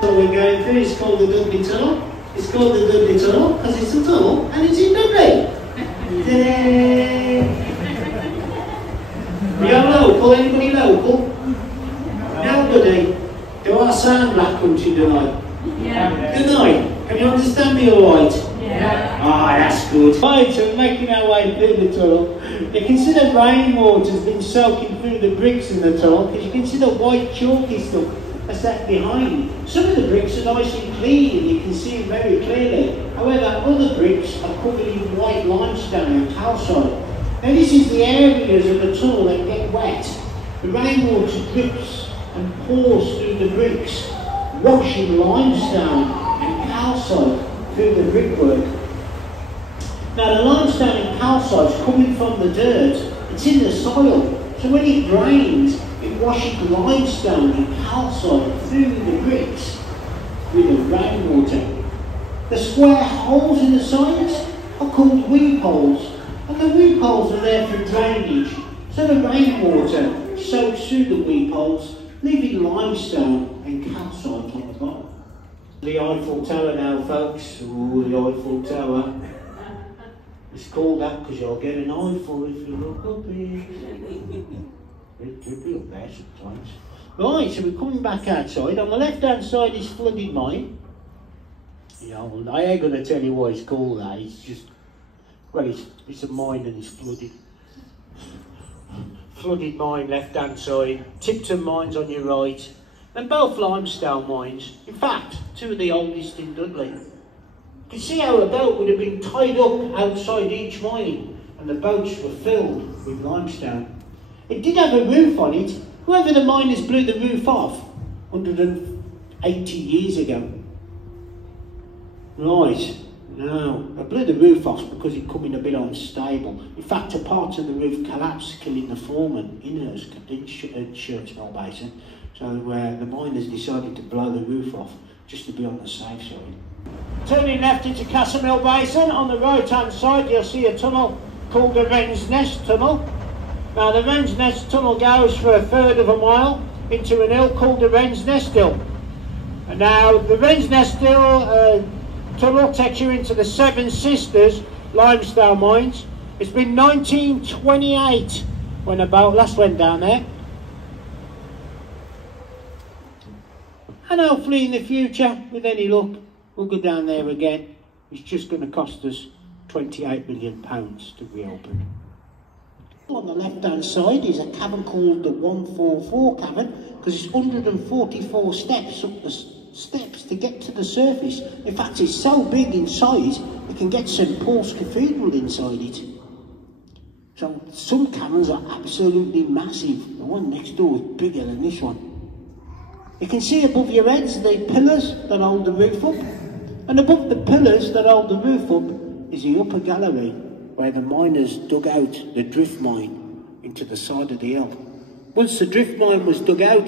So we're going through, it's called the Dudley Tunnel. It's called the Dudley Tunnel because it's a tunnel and it's in Dudley. You're local, anybody local? Nobody? Do I sound black country tonight? Yeah. Good night. Can you understand me alright? Yeah. Ah, that's good. Right, so we're making our way through the tunnel. You can see the rainwater's been soaking through the bricks in the tunnel because you can see the white chalky stuff that's that behind. Some of the bricks are nice and clean and you can see it very clearly. However, other bricks are covered in white limestone and calcite. Now this is the areas of the tunnel that get wet. The rainwater drips and pours through the bricks, washing limestone and calcite through the brickwork. Now the limestone and calcite is coming from the dirt, it's in the soil, so when it rains it washes limestone and calcite through the bricks with the rainwater. The square holes in the sides are called weep holes, and the weep holes are there for drainage, so the rainwater soaks through the weep holes, leaving limestone and calcite on the bottom. The Eiffel Tower now, folks. Ooh, the Eiffel Tower. It's called that because you'll get an eyeful if you look up here. It could be up there sometimes. Right, so we're coming back outside. On the left-hand side is flooded mine. You know, I ain't going to tell you why it's called that. It's just, well, it's a mine and it's flooded. Flooded mine, left-hand side. Tipton mines on your right. And both limestone mines. In fact, two of the oldest in Dudley. You can see how a boat would have been tied up outside each mine and the boats were filled with limestone. It did have a roof on it. Whoever the miners blew the roof off 180 years ago. Right, now, they blew the roof off because it come in a bit unstable. In fact, a part of the roof collapsed, killing the foreman in Churchmill Basin. So the miners decided to blow the roof off just to be on the safe side. Turning left into Castlemilk Basin, on the right hand side you'll see a tunnel called the Reyn's Nest Tunnel. Now the Reyn's Nest Tunnel goes for a third of a mile into an hill called the Reyn's Nest Hill. And now the Reyn's Nest Hill tunnel takes you into the Seven Sisters limestone mines. It's been 1928 when a boat last went down there. And hopefully in the future, with any luck, we'll go down there again. It's just going to cost us £28 million to reopen. On the left hand side is a cavern called the 144 cavern, because it's 144 steps up the steps to get to the surface. In fact, it's so big in size, you can get St Paul's Cathedral inside it. So some caverns are absolutely massive. The one next door is bigger than this one. You can see above your heads the pillars that hold the roof up, and above the pillars that hold the roof up is the upper gallery where the miners dug out the drift mine into the side of the hill. Once the drift mine was dug out,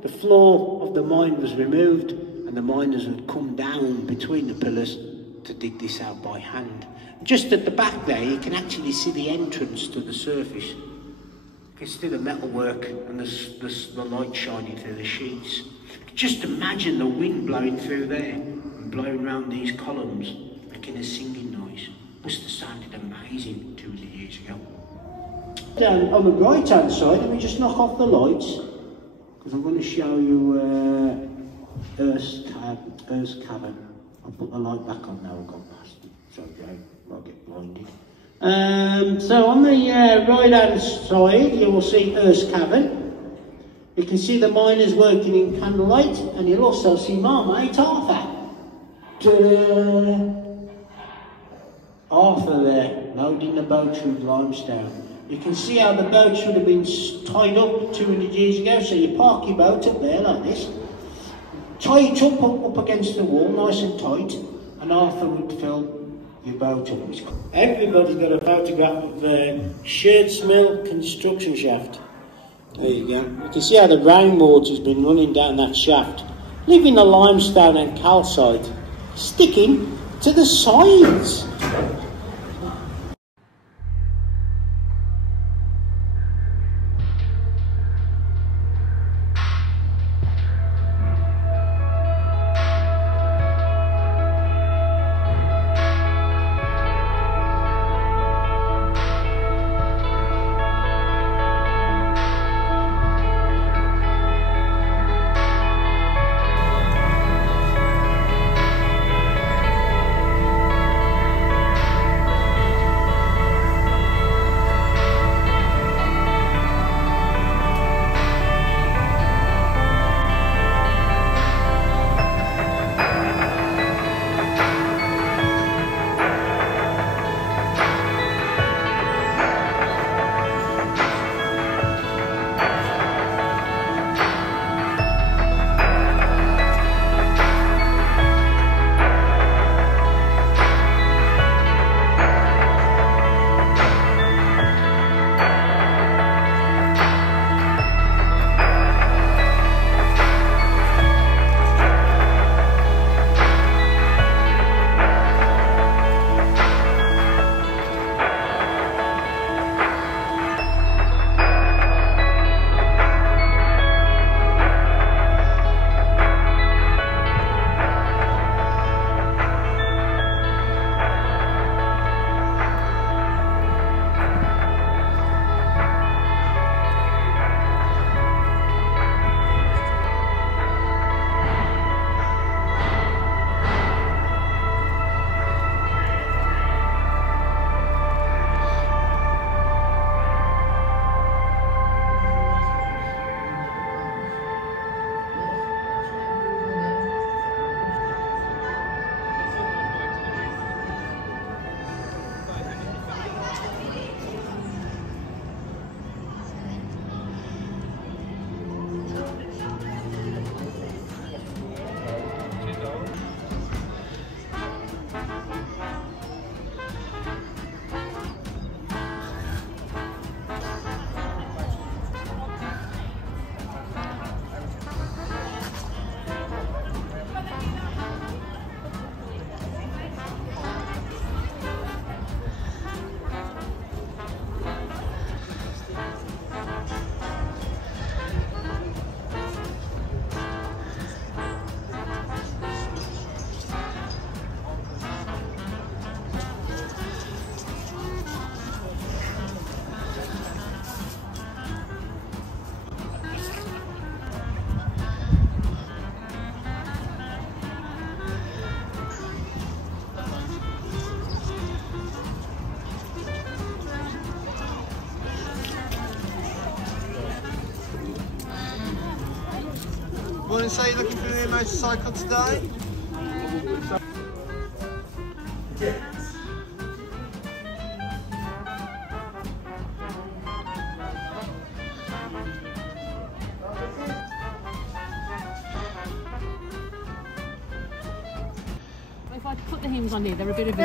the floor of the mine was removed and the miners would come down between the pillars to dig this out by hand. Just at the back there you can actually see the entrance to the surface. You can see the metalwork and the light shining through the sheets. Just imagine the wind blowing through there and blowing around these columns, making a singing noise. Must have sounded amazing 200 years ago. Down on the right hand side, let me just knock off the lights, because I'm going to show you Earth's cavern. I'll put the light back on now, I've gone past it. Sorry, I'll get blinded. So on the right hand side you will see Earth's cavern. You can see the miners working in candlelight, and you'll also see Marmite Arthur. Arthur there, loading the boats with limestone. You can see how the boats would have been tied up 200 years ago, so you park your boat up there like this, tie it up against the wall, nice and tight, and Arthur would fill your boat up. Everybody's got a photograph of the Churchmill construction shaft. There you go. You can see how the rainwater's been running down that shaft, leaving the limestone and calcite sticking to the sides. So you're looking for a new motorcycle today? If I put the hymns on here, they're a bit of a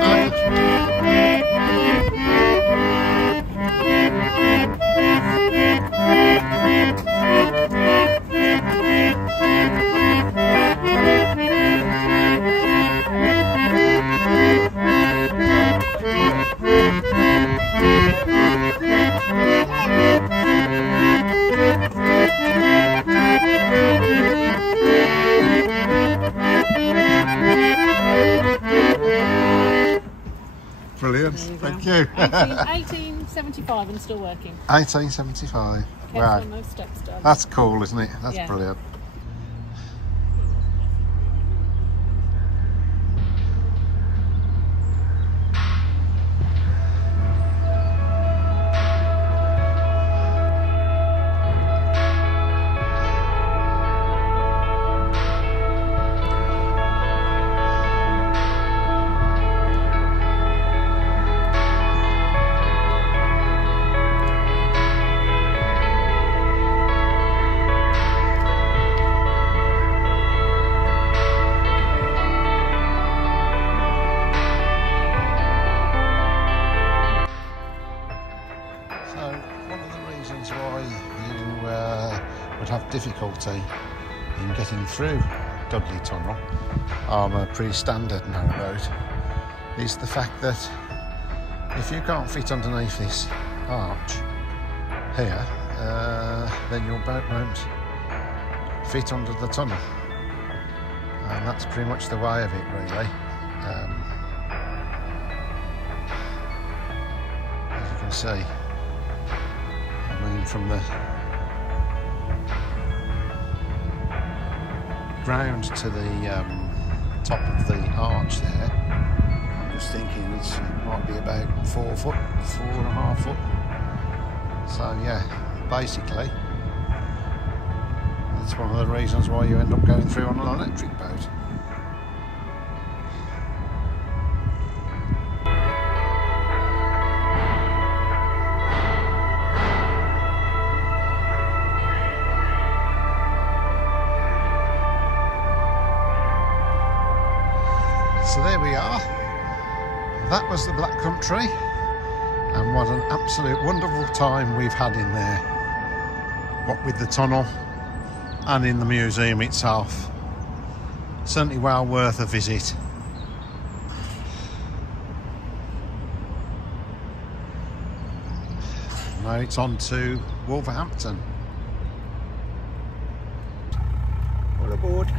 Brilliant, thank you. 1875 and still working. 1875. Kept Wow. on those steps done. That's cool, isn't it? That's Yeah. brilliant. Would have difficulty in getting through Dudley Tunnel on a pretty standard narrowboat is the fact that if you can't fit underneath this arch here, then your boat won't fit under the tunnel, and that's pretty much the way of it, really. As you can see, I mean, from the ground to the top of the arch there, I'm just thinking it might be about 4 foot, 4.5 foot. So yeah, basically that's one of the reasons why you end up going through on an electric boat. So there we are, that was the Black Country, and what an absolute wonderful time we've had in there, what with the tunnel and in the museum itself. Certainly well worth a visit. Now it's on to Wolverhampton. All aboard.